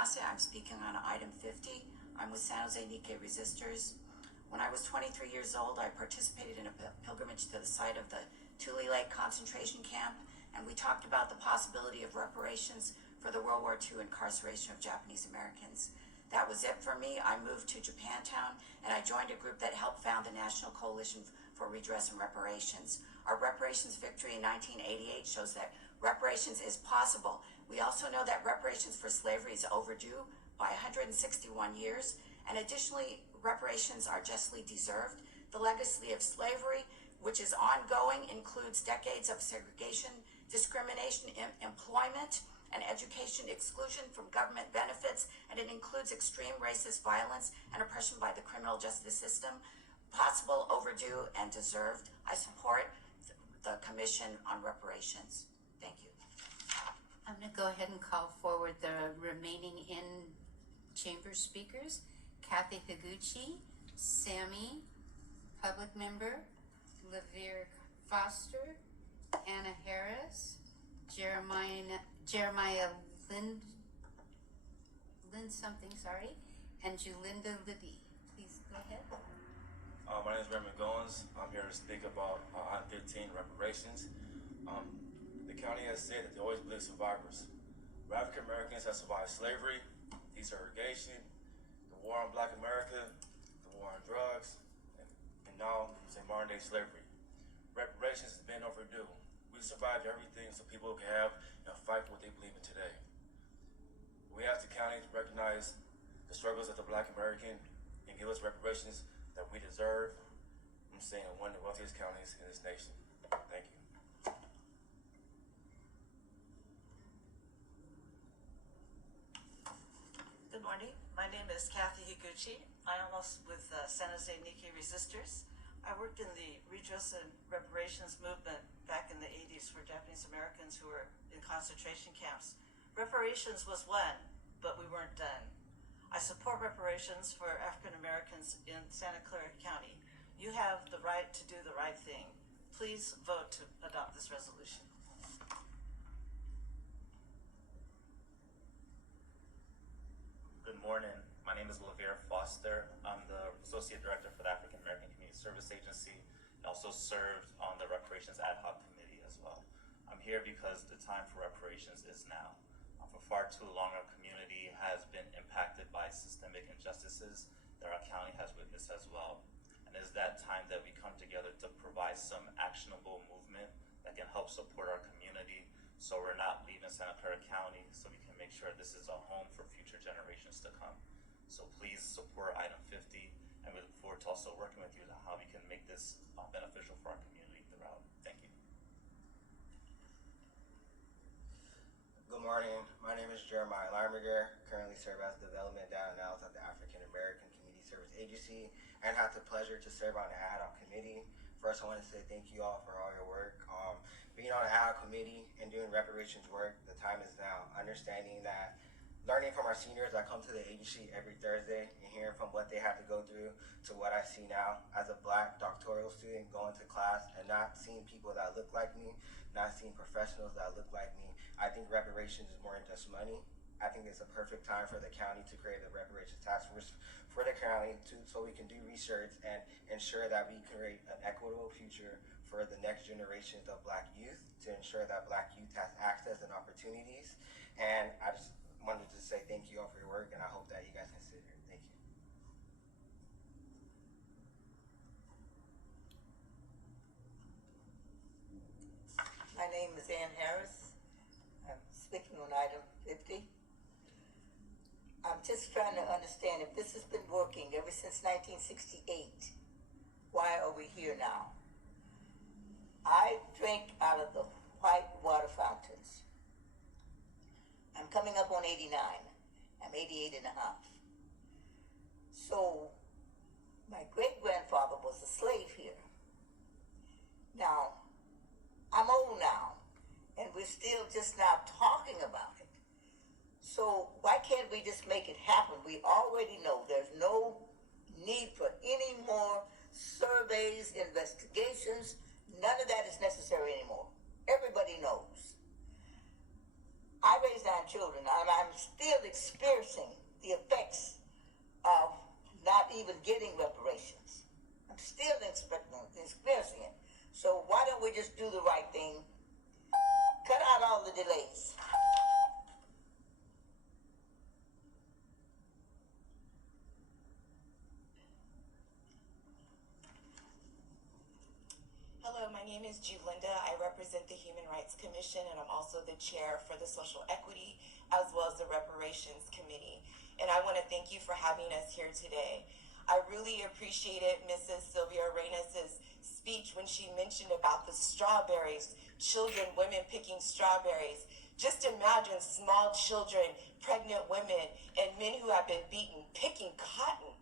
I'm speaking on item 50. I'm with San Jose Nikkei Resistors. When I was 23 years old, I participated in a pilgrimage to the site of the Tule Lake concentration camp, and we talked about the possibility of reparations for the World War II incarceration of Japanese Americans. That was it for me. I moved to Japantown, and I joined a group that helped found the National Coalition for Redress and Reparations. Our reparations victory in 1988 shows that reparations is possible. We also know that reparations for slavery is overdue by 161 years, and additionally, reparations are justly deserved. The legacy of slavery, which is ongoing, includes decades of segregation, discrimination, employment, and education exclusion from government benefits, and it includes extreme racist violence and oppression by the criminal justice system. Possible, overdue, and deserved. I support the Commission on Reparations. Thank you. I'm going to go ahead and call forward the remaining in-chamber speakers. Kathy Higuchi, Sammy, public member, Lavere Foster, Anna Harris, Jeremiah Lind something, sorry, and Julinda Libby. Please go ahead. My name is Raymond Goins. I'm here to speak about item 15, reparations. The county has said that they always believe survivors. African Americans have survived slavery, desegregation, the war on Black America, the war on drugs, and now, say, modern day slavery. Reparations has been overdue. We survived everything so people can have and fight for what they believe in today. We ask the county to recognize the struggles of the Black American and give us reparations that we deserve. I'm saying one of the wealthiest counties in this nation. Thank you. Good morning. My name is Kathy Higuchi. I am also with San Jose Nikkei Resistors. I worked in the redress and reparations movement back in the 80s for Japanese Americans who were in concentration camps. Reparations was won, but we weren't done. I support reparations for African Americans in Santa Clara County. You have the right to do the right thing. Please vote to adopt this resolution. Good morning. My name is Lavere Foster. I'm the Associate Director for the African American Community Service Agency and also served on the Reparations Ad Hoc Committee as well. I'm here because the time for reparations is now. For far too long, our community has been impacted by systemic injustices that our county has witnessed as well. And it's that time that we come together to provide some actionable movement that can help support our community so we're not leaving Santa Clara County, so we can make sure this is a home for future generations to come. So please support item 50, and we look forward to also working with you on how we can make this beneficial for our community throughout. Thank you. Good morning. My name is Jeremiah Larmiger. Currently serve as Development Data Analyst at the African American Community Service Agency, and have the pleasure to serve on the ad hoc committee. First, I want to say thank you all for all your work. Being on the ad hoc committee and doing reparations work, the time is now. Understanding that, learning from our seniors that come to the agency every Thursday and hearing from what they had to go through to what I see now as a Black doctoral student going to class and not seeing people that look like me, not seeing professionals that look like me. I think reparations is more than just money. I think it's a perfect time for the county to create a reparations task force for the county so we can do research and ensure that we create an equitable future for the next generations of Black youth, to ensure that Black youth has access and opportunities. And I just wanted to say thank you all for your work, and I hope that you guys can sit here. Thank you. My name is Ann Harris. I'm speaking on item 50. I'm just trying to understand, if this has been working ever since 1968, why are we here now? I drink out of the white water fountains. I'm coming up on 89. I'm 88 and a half. So my great-grandfather was a slave here. Now, I'm old now, and we're still just now talking about it. So why can't we just make it happen? We already know there's no need for any more surveys, investigations. None of that is necessary anymore. Everybody knows. I raised 9 children, and I'm still experiencing the effects of not even getting reparations. I'm still experiencing it. So why don't we just do the right thing? Cut out all the delays. Hello, my name is Julinda. I represent the Human Rights Commission, and I'm also the chair for the Social Equity as well as the Reparations Committee. And I want to thank you for having us here today. I really appreciated Mrs. Sylvia Reynes's speech when she mentioned about the strawberries, children, women picking strawberries. Just imagine small children, pregnant women, and men who have been beaten picking cotton.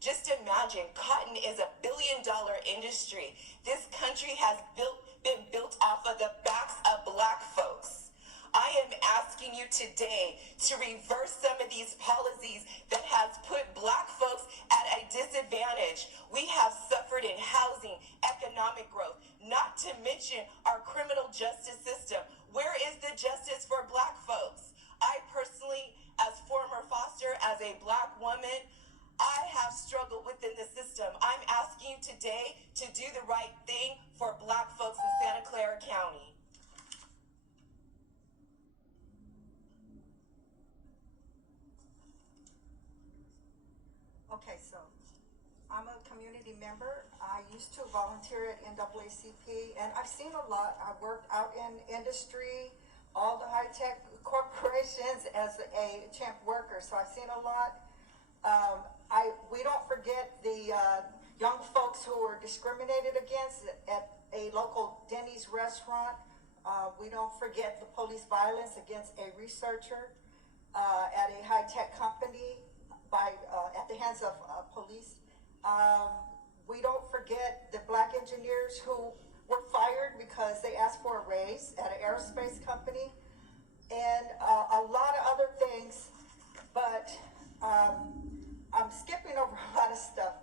Just imagine, cotton is $1 billion industry. This country has been built off of the backs of Black folks. I am asking you today to reverse some of these policies that has put Black folks at a disadvantage. We have suffered in housing, economic growth, not to mention our criminal justice system. Where is the justice for Black folks? I personally, as former foster, as a Black woman, I have struggled within the system. I'm asking you today to do the right thing for Black folks in Santa Clara County. Okay, so I'm a community member. I used to volunteer at NAACP, and I've seen a lot. I worked out in industry, all the high-tech corporations as a temp worker, so I've seen a lot. We don't forget the young folks who were discriminated against at a local Denny's restaurant. We don't forget the police violence against a researcher at a high-tech company at the hands of police. We don't forget the Black engineers who were fired because they asked for a raise at an aerospace company, and a lot of other things, but I'm skipping over a lot of stuff.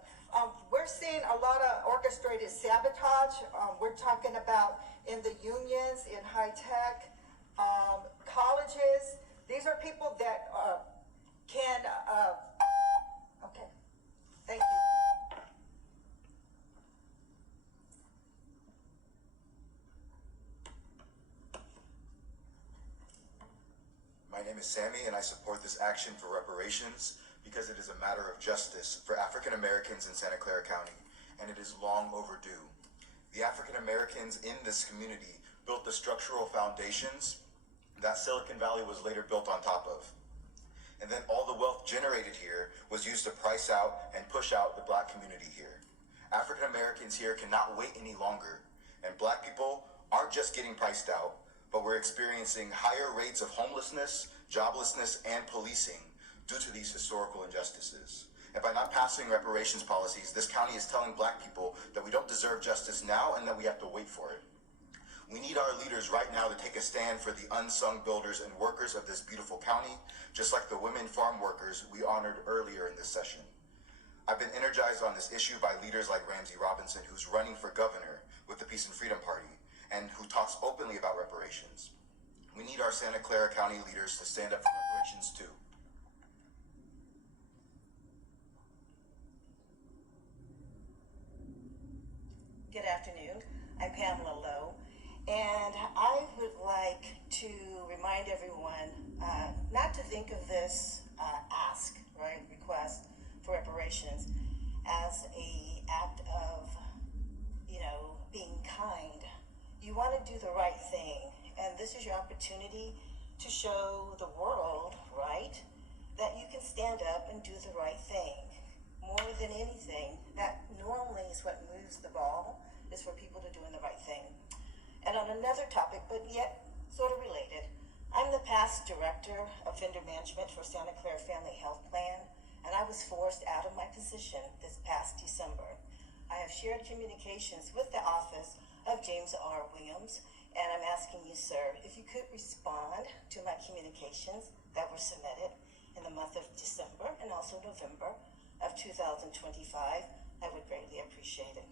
We're seeing a lot of orchestrated sabotage. We're talking about in the unions, in high tech, colleges. These are people that can, okay, thank you. My name is Sammy, and I support this action for reparations because it is a matter of justice for African Americans in Santa Clara County, and it is long overdue. The African Americans in this community built the structural foundations that Silicon Valley was later built on top of. And then all the wealth generated here was used to price out and push out the Black community here. African Americans here cannot wait any longer, and Black people aren't just getting priced out, but we're experiencing higher rates of homelessness, joblessness, and policing due to these historical injustices. And by not passing reparations policies, this county is telling Black people that we don't deserve justice now and that we have to wait for it. We need our leaders right now to take a stand for the unsung builders and workers of this beautiful county, just like the women farm workers we honored earlier in this session. I've been energized on this issue by leaders like Ramsey Robinson, who's running for governor with the Peace and Freedom Party, and who talks openly about reparations. We need our Santa Clara County leaders to stand up for reparations too. Good afternoon. I'm Pamela Lowe, and I would like to remind everyone not to think of this request for reparations as a act of, being kind. You want to do the right thing, and this is your opportunity to show the world, right, that you can stand up and do the right thing. More than anything, that normally is what moves the ball, is for people to doing the right thing. And on another topic, but yet sort of related, I'm the past director of vendor management for Santa Clara Family Health Plan, and I was forced out of my position this past December. I have shared communications with the office of James R. Williams, and I'm asking you, sir, if you could respond to my communications that were submitted in the month of December and also November of 2025, I would greatly appreciate it.